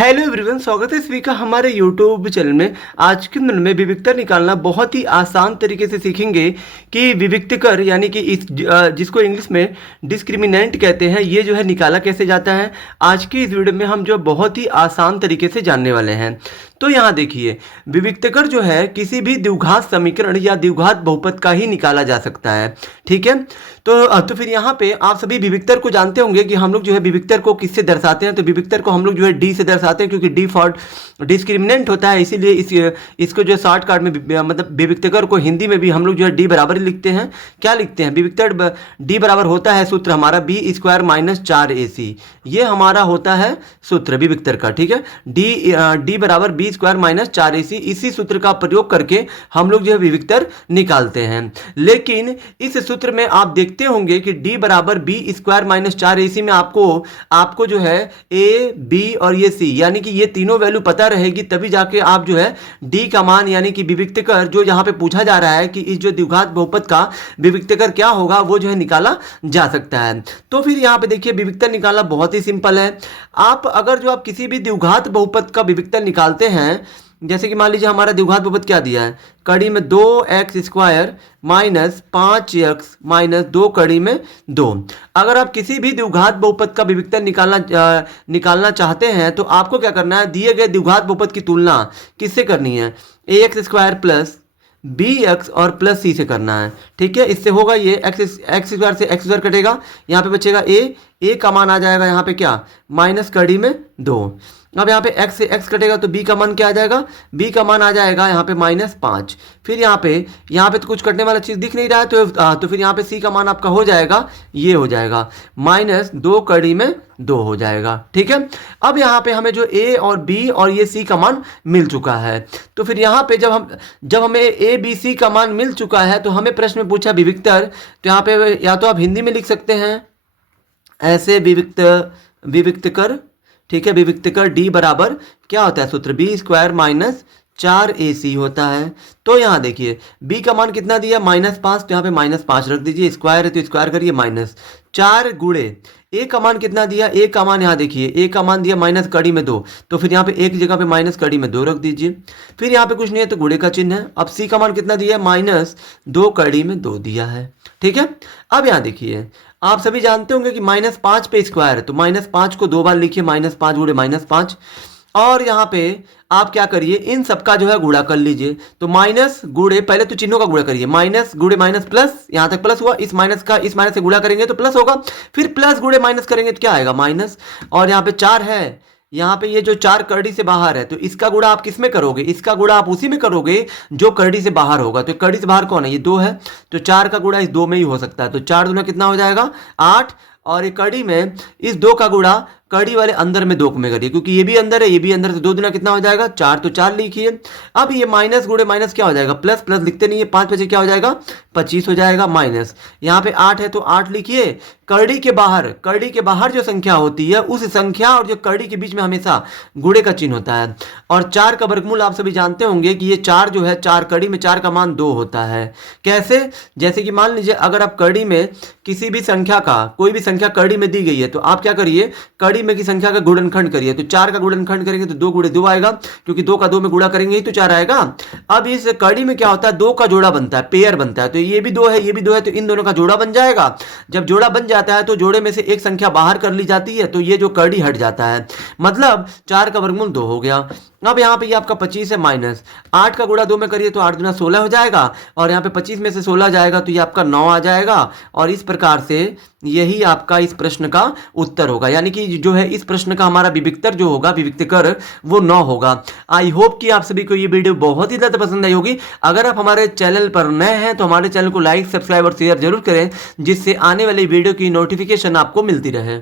Hello everyone, स्वागत है इस वीक का हमारे यूट्यूब चैनल में। आज के दिन में विविक्तर निकालना बहुत ही आसान तरीके से सीखेंगे कि विविक्तकर यानी कि इस जिसको इंग्लिश में डिस्क्रिमिनेंट कहते हैं, ये जो है निकाला कैसे जाता है। आज की इस वीडियो में हम जो बहुत ही आसान तरीके से जानने वाले हैं। तो यहाँ देखिए, विविक्तकर जो है किसी भी द्विघात समीकरण या द्विघात बहुपद का ही निकाला जा सकता है। ठीक है, तो फिर यहाँ पे आप सभी विविक्तर को जानते होंगे कि हम लोग जो है विविक्तर को किससे दर्शाते हैं। तो विविक्तर को हम लोग जो है डी से दर्शाते हैं, क्योंकि डी फॉर डिस्क्रिमिनेंट होता है, इसीलिए इसको जो है शॉर्टकट में मतलब विविक्तकर को हिंदी में भी हम लोग जो है डी बराबर ही लिखते हैं। क्या लिखते हैं? विविक्तर डी बराबर होता है सूत्र हमारा बी स्क्वायर माइनस 4ac, ये हमारा होता है सूत्र विविक्तर का। ठीक है, डी बराबर बी स्क्वायर माइनस 4ac, इसी सूत्र का प्रयोग करके हम लोग जो है विविक्तर निकालते हैं। लेकिन इस सूत्र में आप देखते होंगे कि d बराबर बी स्क्वायर माइनस 4ac में आपको जो है a b और ये c यानी कि ये तीनों वैल्यू पता रहेगी, तभी जाके आप जो है d का मान यानी कि विविक्तकर जो यहाँ पे पूछा जा रहा है कि इस जो द्विघात बहुपद का विविक्तकर क्या होगा, वो जो है निकाला जा सकता है। तो फिर यहाँ पे देखिए, विविक्तर निकालना बहुत ही सिंपल है। आप किसी भी द्विघात बहुपद का विविक्तर निकालते हैं, जैसे कि मान लीजिए हमारा द्विघात बहुपद क्या दिया है, कड़ी में 2x square minus 5x minus 2 कड़ी में 2। अगर आप किसी भी द्विघात बहुपद का विविक्तर निकालना चाहते हैं तो आपको क्या करना है, दिए गए द्विघात बहुपद की तुलना किससे करनी है, ax स्क्वायर प्लस bx और प्लस c से करना है। ठीक है, इससे होगा ये x स्क्वायर से x स्क्वायर कटेगा, यहाँ पे बचेगा a का मान आ जाएगा यहाँ पे क्या, माइनस कड़ी में 2। अब यहाँ पे x से x कटेगा तो b का मान क्या आ जाएगा, b का मान आ जाएगा यहाँ पे माइनस 5। फिर यहाँ पे तो कुछ कटने वाला चीज़ दिख नहीं रहा है, तो फिर यहाँ पे c का मान आपका हो जाएगा, ये हो जाएगा माइनस 2 कड़ी में 2 हो जाएगा। ठीक है, अब यहाँ पे हमें जो a और b और ये c का मान मिल चुका है, तो फिर यहाँ पे जब हमें a b c का मान मिल चुका है तो हमें प्रश्न में पूछा विविक्तर, तो यहाँ पे या तो आप हिंदी में लिख सकते हैं ऐसे विविक्तकर। ठीक है, विविक्तकर डी बराबर क्या होता है, सूत्र बी स्क्वायर माइनस 4ac होता है। तो यहाँ देखिए b का मान कितना दिया, -5, तो यहाँ पे -5 रख दीजिए, स्क्वायर है तो स्क्वायर करिए, माइनस 4 गुणे a का मान कितना दिया, a का मान यहाँ देखिए a का मान दिया माइनस कड़ी में 2, तो फिर यहाँ पे एक जगह पे माइनस कड़ी में 2 रख दीजिए। फिर यहाँ पे कुछ नहीं है तो गुणे का चिन्ह है। अब c का मान कितना दिया, -2 कड़ी में 2 दिया है। ठीक है, अब यहाँ देखिए, आप सभी जानते होंगे कि -5 पे स्क्वायर है, तो -5 को 2 बार लिखिए, -5 गुणे -5। और यहाँ पे आप क्या करिए, इन सबका जो है गुणा कर लीजिए। तो माइनस गुणे, पहले तो चिन्हों का गुणा करिए, माइनस गुणे माइनस प्लस, यहाँ तक प्लस हुआ, इस माइनस से गुणा करेंगे तो प्लस होगा, फिर प्लस गुणे माइनस करेंगे तो क्या आएगा, माइनस। और यहाँ पे 4 है, यहाँ पे ये जो 4 कड़ी से बाहर है, तो इसका गुणा आप किस में करोगे, इसका गुणा आप उसी में करोगे जो कड़ी से बाहर होगा। तो कड़ी से बाहर कौन है, ये 2 है, तो 4 का गुणा इस 2 में ही हो सकता है। तो 4 दूना कितना हो जाएगा, 8, और ये कड़ी में इस 2 का गुणा कड़ी वाले अंदर में 2 में करिए, क्योंकि ये भी अंदर है ये भी अंदर, तो 2 दूना कितना हो जाएगा, 4, तो 4 लिखिए। अब ये माइनस गुणे माइनस क्या हो जाएगा, प्लस, प्लस लिखते नहीं है, 5 बचे क्या हो जाएगा, 25 हो जाएगा, माइनस। यहाँ पे 8 है तो 8 लिखिए। कड़ी के बाहर जो संख्या होती है, उस संख्या और जो कड़ी के बीच में हमेशा गुणे का चिन्ह होता है। और 4 का वर्गमूल आप सभी जानते होंगे कि ये 4 जो है, 4 कड़ी में 4 का मान 2 होता है। कैसे, जैसे कि मान लीजिए अगर आप कड़ी में किसी भी संख्या का, कोई भी संख्या कड़ी में दी गई है, तो आप क्या करिए, कड़ी में की संख्या का गुणनखंड करिए। तो 4 का गुणनखंड करेंगे तो 2 गुणे 2 आएगा, क्योंकि 2 का 2 में गुणा करेंगे ही तो 4 आएगा। अब इस कड़ी में क्या होता है, 2 का जोड़ा बनता है, पेयर बनता है, तो ये भी 2 है ये भी 2 है, तो इन दोनों का जोड़ा बन जाएगा। जब जोड़ा बन जाता है तो जोड़े में से एक संख्या बाहर कर ली जाती है, तो ये जो कड़ी हट जाता है, मतलब 4 का वर्गमूल 2 हो गया। अब यहाँ पे ये आपका 25 है, माइनस 8 का गुणा 2 में करिए तो 8 दूना 16 हो जाएगा, और यहाँ पे 25 में से 16 जाएगा तो ये आपका 9 आ जाएगा। और इस प्रकार से यही आपका इस प्रश्न का उत्तर होगा, यानी कि जो है इस प्रश्न का हमारा विविक्तर जो होगा, विविक्तकर, वो 9 होगा। आई होप कि आप सभी को ये वीडियो बहुत ही ज़्यादा पसंद आई होगी। अगर आप हमारे चैनल पर नए हैं तो हमारे चैनल को लाइक, सब्सक्राइब और शेयर जरूर करें, जिससे आने वाली वीडियो की नोटिफिकेशन आपको मिलती रहे।